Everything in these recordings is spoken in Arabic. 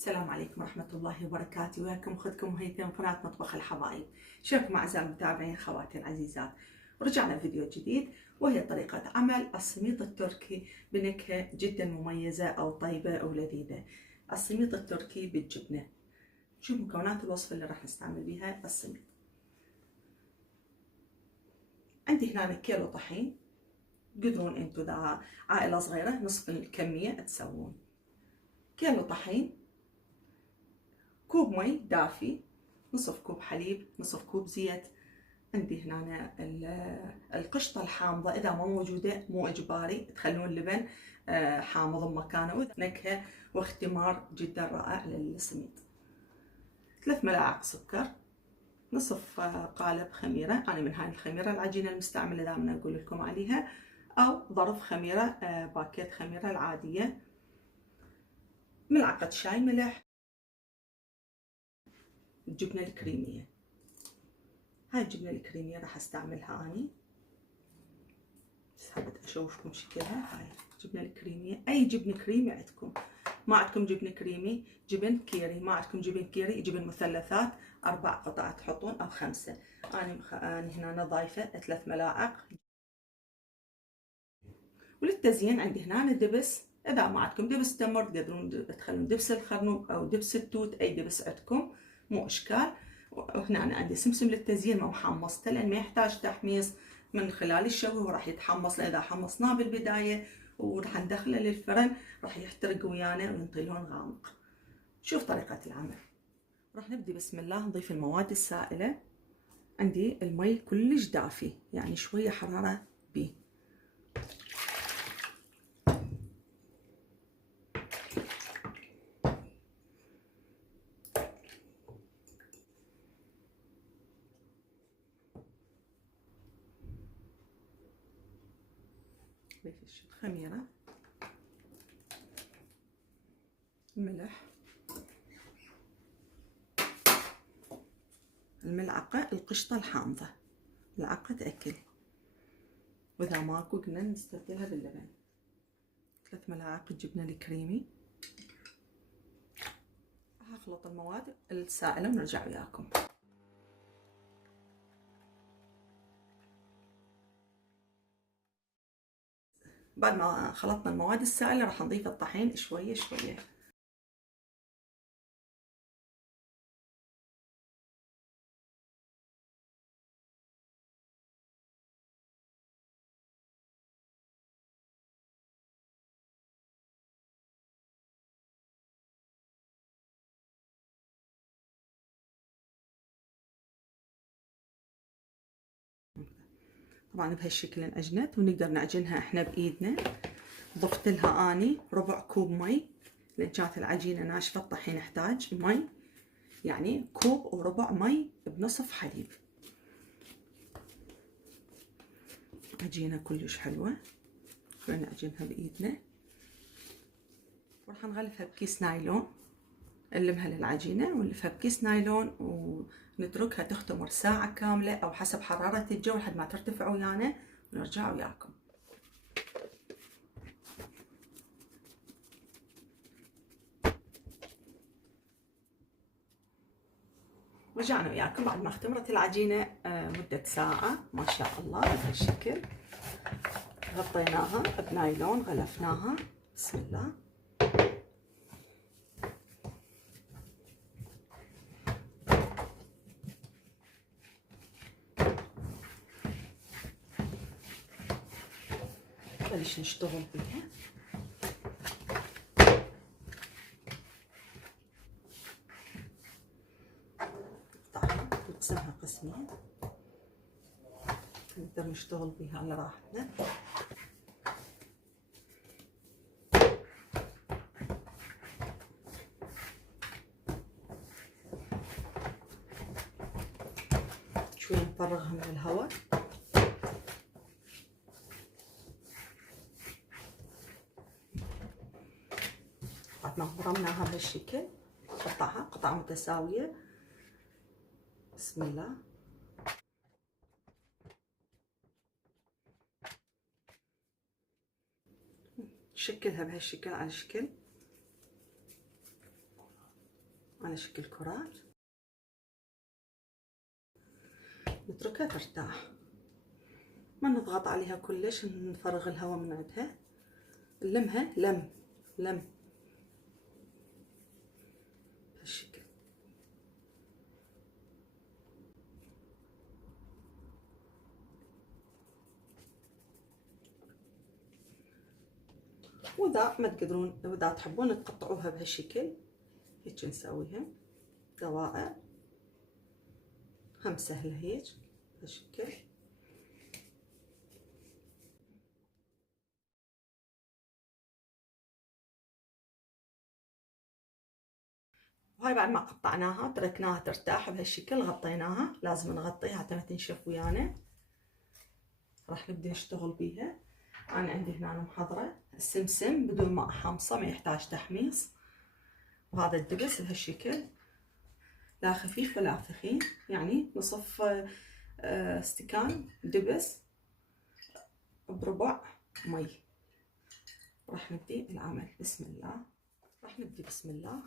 السلام عليكم ورحمة الله وبركاته، وياكم أختكم هيثم قناة مطبخ الحبايب. شوفكم أعزائي المتابعين خواتي العزيزات، ورجعنا فيديو جديد وهي طريقة عمل السميط التركي بنكهة جدا مميزة أو طيبة أو لذيذة. السميط التركي بالجبنة. شوف مكونات الوصفة اللي راح نستعمل بيها السميط. عندي هنا كيلو طحين، تقدرون انتو إذا عائلة صغيرة نصف الكمية تسوون. كيلو طحين، كوب مي دافي، نصف كوب حليب، نصف كوب زيت. عندي هنا القشطة الحامضة، إذا ما موجودة مو إجباري تخلون لبن حامض بمكانه، نكهة واختمار جدا رائع للسميط. 3 ملاعق سكر، نصف قالب خميرة، أنا من هاي الخميرة العجينة المستعملة دائما أقول لكم عليها، أو ظرف خميرة باكيت خميرة العادية. ملعقة شاي ملح. الجبنة الكريمية، هاي الجبنة الكريمية راح استعملها اني، بس حبيت اشوفكم شكلها. هاي الجبنة الكريمية، اي جبنة كريمي عندكم. ما عندكم جبنة كريمي جبن كيري، ما عندكم جبن كيري جبن مثلثات 4 قطع تحطون او 5. انا هنا ضايفة 3 ملاعق. وللتزيين عندي هنا دبس، اذا ما عندكم دبس تمر تقدرون تخلون دبس الخرنوب او دبس التوت، اي دبس عندكم مو اشكال. وهنا أنا عندي سمسم للتزيين، ما محمصته لان ما يحتاج تحميص من خلال الشوي، وراح يتحمص. اذا حمصناه بالبدايه وراح ندخله للفرن راح يحترق ويانا وينطي لون غامق. شوف طريقه العمل. راح نبدي بسم الله نضيف المواد السائله. عندي المي كلش دافي، يعني شويه حراره بيه. نضيف الخميره، الملح، الملعقة القشطة الحامضة، ملعقة أكل، وإذا ماكو قلنا نستبدلها باللبن. 3 ملاعق الجبنة الكريمي. هخلط المواد السائلة ونرجع وياكم. بعد ما خلطنا المواد السائلة راح نضيف الطحين شوية شوية. طبعا بهالشكل انعجنت ونقدر نعجنها احنا بايدنا. ضفت لها اني ربع كوب مي، لان كانت العجينة ناشفة الطحين يحتاج مي، يعني كوب وربع مي بنصف حليب. عجينة كلش حلوة، خلينا نعجنها بايدنا. وراح نغلفها بكيس نايلون، نلمها للعجينة ونلفها بكيس نايلون ونتركها تختمر ساعة كاملة أو حسب حرارة الجو لحد ما ترتفع ويانا ونرجع وياكم. رجعنا وياكم بعد ما اختمرت العجينة مدة ساعة ما شاء الله بهالشكل. غطيناها بنايلون، غلفناها. بسم الله. نبلش نشتغل بيها. نقطعها نقسمها قسمين، نقدر نشتغل بيها على راحتنا. شوي نفرغها من الهواء. بعد ما برمناها بهالشكل نقطعها قطع متساوية. بسم الله. نشكلها بهالشكل على شكل. على شكل كرات، نتركها ترتاح، ما نضغط عليها كلش، نفرغ الهواء من عندها، نلمها لم بهالشكل. واذا ما تقدرون، اذا تحبون تقطعوها بهالشكل هيك نسويها دوائر، هم سهله هيك بهالشكل. وهاي بعد ما قطعناها تركناها ترتاح بهالشكل، غطيناها، لازم نغطيها حتى ما تنشف ويانا. راح نبدا نشتغل بيها. انا عندي هنا محضره السمسم بدون ماء حامصه، ما يحتاج تحميص، وهذا الدبس بهالشكل، لا خفيف ولا ثخين، يعني نصف استكان دبس بربع مي. راح نبدي العمل. بسم الله. راح نبدي بسم الله.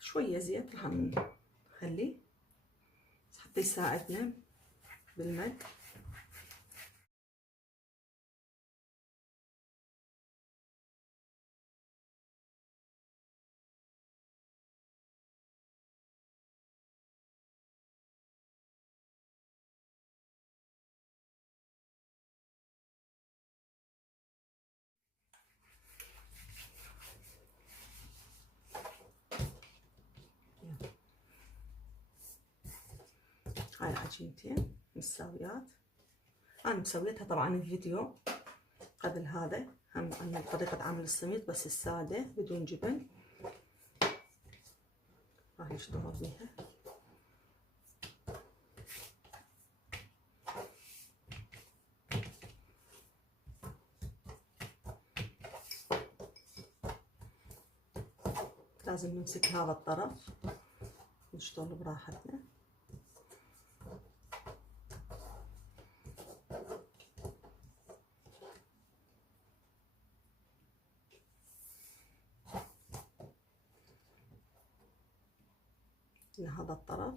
شويه زيت راح نخليه حتى يساعدنا بالمد. هاي العجينتين متساويات، انا مسويتها طبعا الفيديو قبل هذا، هم عن طريقة عمل السميط بس السادة بدون جبن. راح نشتغل بيها. لازم نمسك هذا الطرف نشتغل براحتنا. لهذا الطرف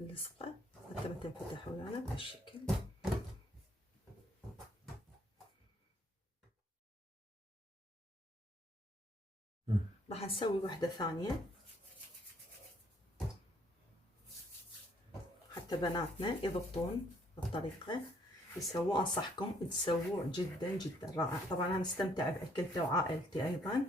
اللصقة حتى ما تنفتح ويانا بهالشكل. راح نسوي وحدة ثانية حتى بناتنا يضبطون الطريقة يسووه. أنصحكم تسووه جدا جدا رائع. طبعا أنا مستمتعة بأكلته وعائلتي أيضا.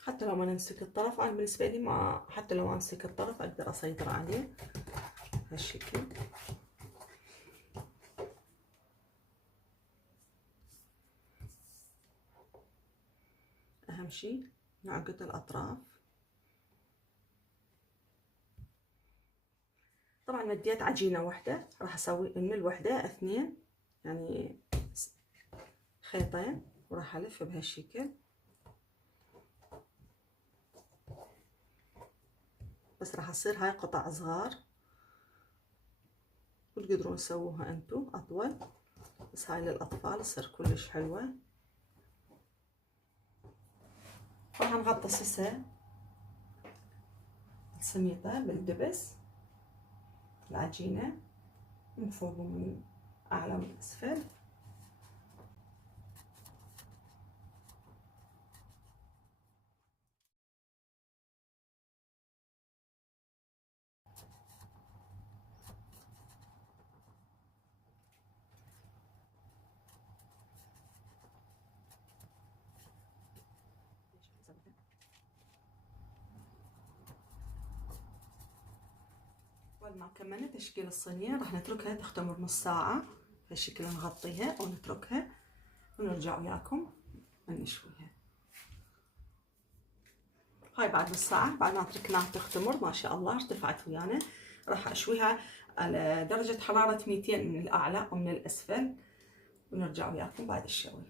حتى لو ما نمسك الطرف، أنا بالنسبة لي ما، حتى لو ما أمسك الطرف أقدر أسيطر عليه هالشكل. أهم شي نعقد الأطراف. طبعا مديت عجينة واحدة، راح أسوي من الوحدة اثنين، يعني خيطين، وراح ألف بهالشكل. بس راح تصير هاي قطع صغار، وتقدرون تسووها انتو اطول، بس هاي للاطفال تصير كلش حلوة. راح نغطس هسه السميطة بالدبس العجينة من فوق ومن اعلى ومن اسفل. بعد ما كملنا تشكيل الصينية راح نتركها تختمر نص ساعة بهالشكل، نغطيها ونتركها ونرجع وياكم نشويها. هاي بعد نص ساعة بعد ما تركناها تختمر ما شاء الله ارتفعت ويانا. راح اشويها على درجة حرارة 200 من الاعلى ومن الاسفل، ونرجع وياكم بعد الشوي.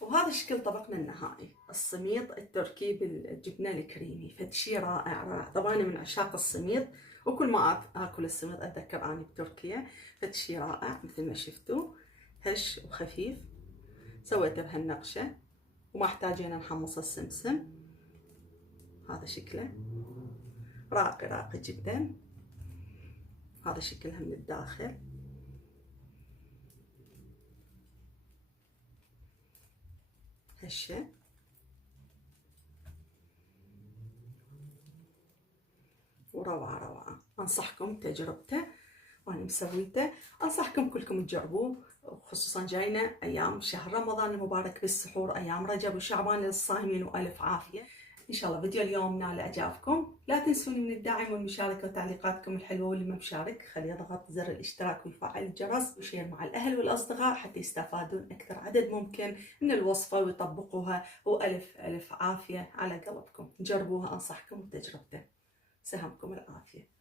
وهذا شكل طبقنا النهائي، السميط التركي بالجبنة الكريمي، فد شي رائع رائع. طبعا أنا من عشاق السميط، وكل ما اكل السميط اتذكر اني بتركيا، فد شي رائع مثل ما شفتوا، هش وخفيف. سويته بهالنقشة وما احتاجينا نحمص السمسم. هذا شكله راقي راقي جدا. هذا شكلها من الداخل. هشه وروعة روعة. أنصحكم تجربته وأنا مسويته، أنصحكم كلكم تجربوه، خصوصا جاينا أيام شهر رمضان المبارك بالسحور، أيام رجب وشعبان للصائمين، وألف عافية. إن شاء الله فيديو اليوم نال إعجابكم. لا تنسوني من الدعم والمشاركة وتعليقاتكم الحلوة، واللي ما مشارك خليه يضغط زر الاشتراك ويفعل الجرس وشير مع الأهل والأصدقاء حتى يستفادون أكثر عدد ممكن من الوصفة ويطبقوها، وألف ألف عافية على قلبكم. جربوها أنصحكم بتجربته. سهمكم العافية.